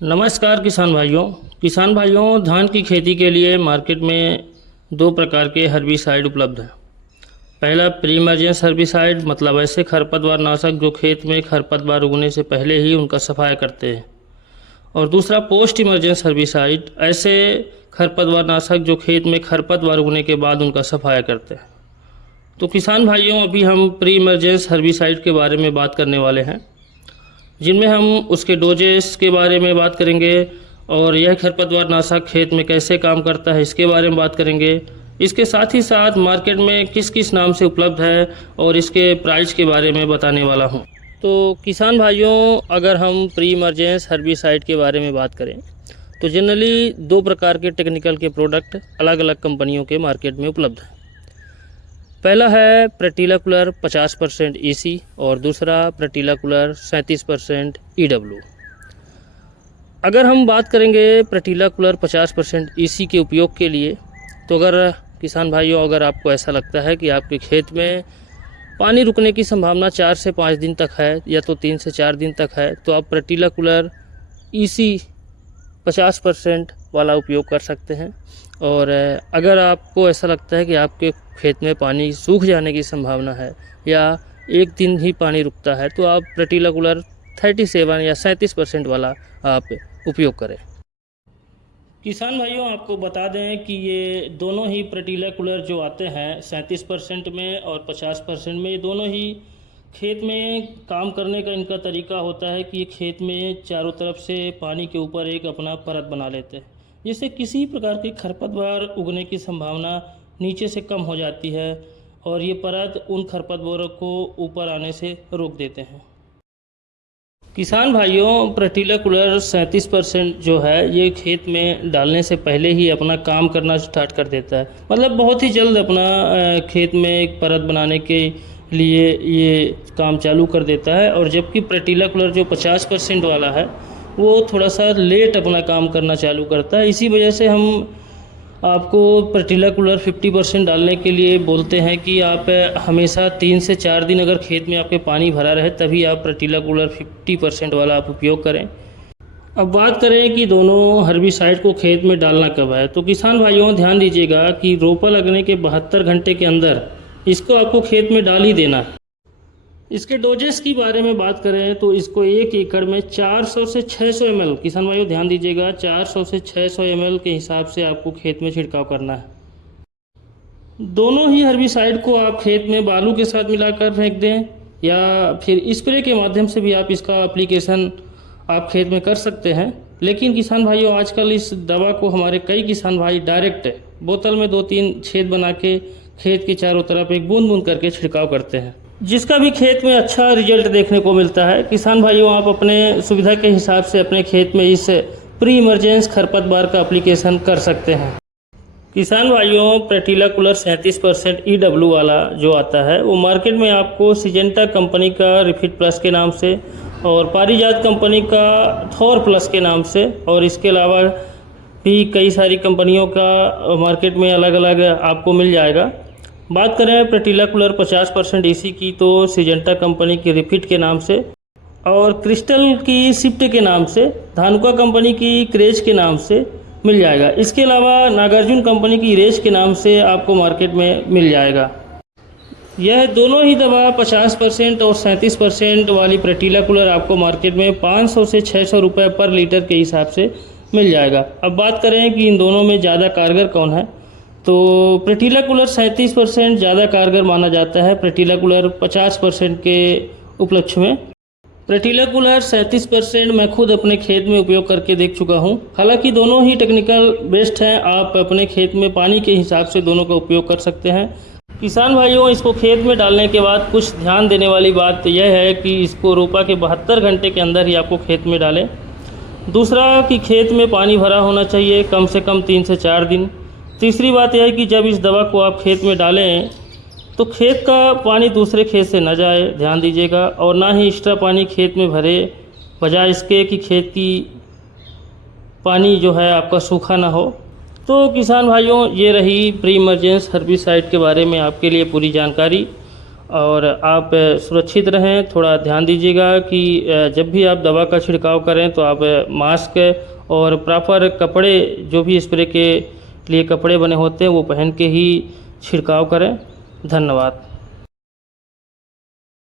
नमस्कार किसान भाइयों, धान की खेती के लिए मार्केट में दो प्रकार के हर्बिसाइड उपलब्ध हैं। पहला प्री इमर्जेंस हर्बिसाइड, मतलब ऐसे खरपतवार नाशक जो खेत में खरपतवार उगने से पहले ही उनका सफाया करते हैं। और दूसरा पोस्ट इमरजेंस हर्बिसाइड, ऐसे खरपतवार नाशक जो खेत में खरपतवार उगने के बाद उनका सफाया करते हैं। तो किसान भाइयों, अभी हम प्री इमरजेंस हर्बिसाइड के बारे में बात करने वाले हैं, जिनमें हम उसके डोजेस के बारे में बात करेंगे और यह खरपतवार नाशक खेत में कैसे काम करता है इसके बारे में बात करेंगे। इसके साथ ही साथ मार्केट में किस किस नाम से उपलब्ध है और इसके प्राइस के बारे में बताने वाला हूं। तो किसान भाइयों, अगर हम प्री इमरजेंस हर्बिसाइड के बारे में बात करें तो जनरली दो प्रकार के टेक्निकल के प्रोडक्ट अलग अलग कंपनियों के मार्केट में उपलब्ध हैं। पहला है प्रटिलाकुलर 50% EC और दूसरा प्रटिलाकुलर 37% EW। अगर हम बात करेंगे प्रटिलाकुलर 50% EC के उपयोग के लिए, तो अगर किसान भाइयों, अगर आपको ऐसा लगता है कि आपके खेत में पानी रुकने की संभावना 4 से 5 दिन तक है या तो 3 से 4 दिन तक है, तो आप प्रटिलाकुलर EC 50% वाला उपयोग कर सकते हैं। और अगर आपको ऐसा लगता है कि आपके खेत में पानी सूख जाने की संभावना है या एक दिन ही पानी रुकता है, तो आप प्रटिलाकुलर 37 या 37% वाला आप उपयोग करें। किसान भाइयों, आपको बता दें कि ये दोनों ही प्रटिलाकुलर जो आते हैं 37% में और 50% में, ये दोनों ही खेत में काम करने का इनका तरीका होता है कि खेत में चारों तरफ से पानी के ऊपर एक अपना परत बना लेते हैं, जिससे किसी प्रकार की खरपतवार उगने की संभावना नीचे से कम हो जाती है और ये परत उन खरपतवारों को ऊपर आने से रोक देते हैं। किसान भाइयों, प्रटिलाकुलर 37% जो है ये खेत में डालने से पहले ही अपना काम करना स्टार्ट कर देता है, मतलब बहुत ही जल्द अपना खेत में एक परत बनाने के लिए ये काम चालू कर देता है। और जबकि प्रटिलाकुलर जो 50% वाला है वो थोड़ा सा लेट अपना काम करना चालू करता है। इसी वजह से हम आपको प्रटिलाकुलर 50% डालने के लिए बोलते हैं कि आप हमेशा 3 से 4 दिन अगर खेत में आपके पानी भरा रहे तभी आप प्रटिलाकुलर 50% वाला आप उपयोग करें। अब बात करें कि दोनों हर्बिसाइड को खेत में डालना कब है, तो किसान भाइयों ध्यान दीजिएगा कि रोपा लगने के 72 घंटे के अंदर इसको आपको खेत में डाल ही देना है। इसके डोजेस की बारे में बात करें तो इसको 1 एकड़ में 400 से 600 ml, किसान भाइयों ध्यान दीजिएगा, 400 से 600 ml के हिसाब से आपको खेत में छिड़काव करना है। दोनों ही हर्बिसाइड को आप खेत में बालू के साथ मिलाकर फेंक दें या फिर स्प्रे के माध्यम से भी आप इसका एप्लीकेशन आप खेत में कर सकते हैं। लेकिन किसान भाइयों, आजकल इस दवा को हमारे कई किसान भाई डायरेक्ट बोतल में 2-3 छेद बना के खेत के चारों तरफ एक बूंद बूंद करके छिड़काव करते हैं, जिसका भी खेत में अच्छा रिजल्ट देखने को मिलता है। किसान भाइयों, आप अपने सुविधा के हिसाब से अपने खेत में इस प्री इमरजेंस खरपतवार का एप्लीकेशन कर सकते हैं। किसान भाइयों, प्रटिलाकुलर 37% EW वाला जो आता है वो मार्केट में आपको सिजेंटा कंपनी का रिफिट प्लस के नाम से और पारिजात कंपनी का थॉर प्लस के नाम से, और इसके अलावा भी कई सारी कंपनियों का मार्केट में अलग अलग आपको मिल जाएगा। बात करें प्रटिलाकुलर 50% EC की तो सिजेंटा कंपनी की रिफिट के नाम से और क्रिस्टल की शिफ्ट के नाम से, धानुका कंपनी की क्रेज के नाम से मिल जाएगा। इसके अलावा नागार्जुन कंपनी की रेज के नाम से आपको मार्केट में मिल जाएगा। यह दोनों ही दवा 50% और 37% वाली प्रटिलाकुलर आपको मार्केट में 500 से 600 रुपये पर लीटर के हिसाब से मिल जाएगा। अब बात करें कि इन दोनों में ज़्यादा कारगर कौन है, तो प्रटिलाकुलर 37% ज़्यादा कारगर माना जाता है प्रटिलाकुलर 50% के उपलक्ष्य में। प्रटिलाकुलर 37% मैं खुद अपने खेत में उपयोग करके देख चुका हूं। हालांकि दोनों ही टेक्निकल बेस्ट हैं, आप अपने खेत में पानी के हिसाब से दोनों का उपयोग कर सकते हैं। किसान भाइयों, इसको खेत में डालने के बाद कुछ ध्यान देने वाली बात यह है कि इसको रोपा के 72 घंटे के अंदर ही आपको खेत में डालें। दूसरा कि खेत में पानी भरा होना चाहिए कम से कम 3 से 4 दिन। तीसरी बात यह है कि जब इस दवा को आप खेत में डालें तो खेत का पानी दूसरे खेत से न जाए, ध्यान दीजिएगा, और ना ही एक्स्ट्रा पानी खेत में भरे, बजाय इसके कि खेत की पानी जो है आपका सूखा ना हो। तो किसान भाइयों, ये रही प्री इमरजेंस हर्बिसाइड के बारे में आपके लिए पूरी जानकारी। और आप सुरक्षित रहें। थोड़ा ध्यान दीजिएगा कि जब भी आप दवा का छिड़काव करें तो आप मास्क और प्रॉपर कपड़े, जो भी स्प्रे के लिए कपड़े बने होते हैं वो पहन के ही छिड़काव करें। धन्यवाद।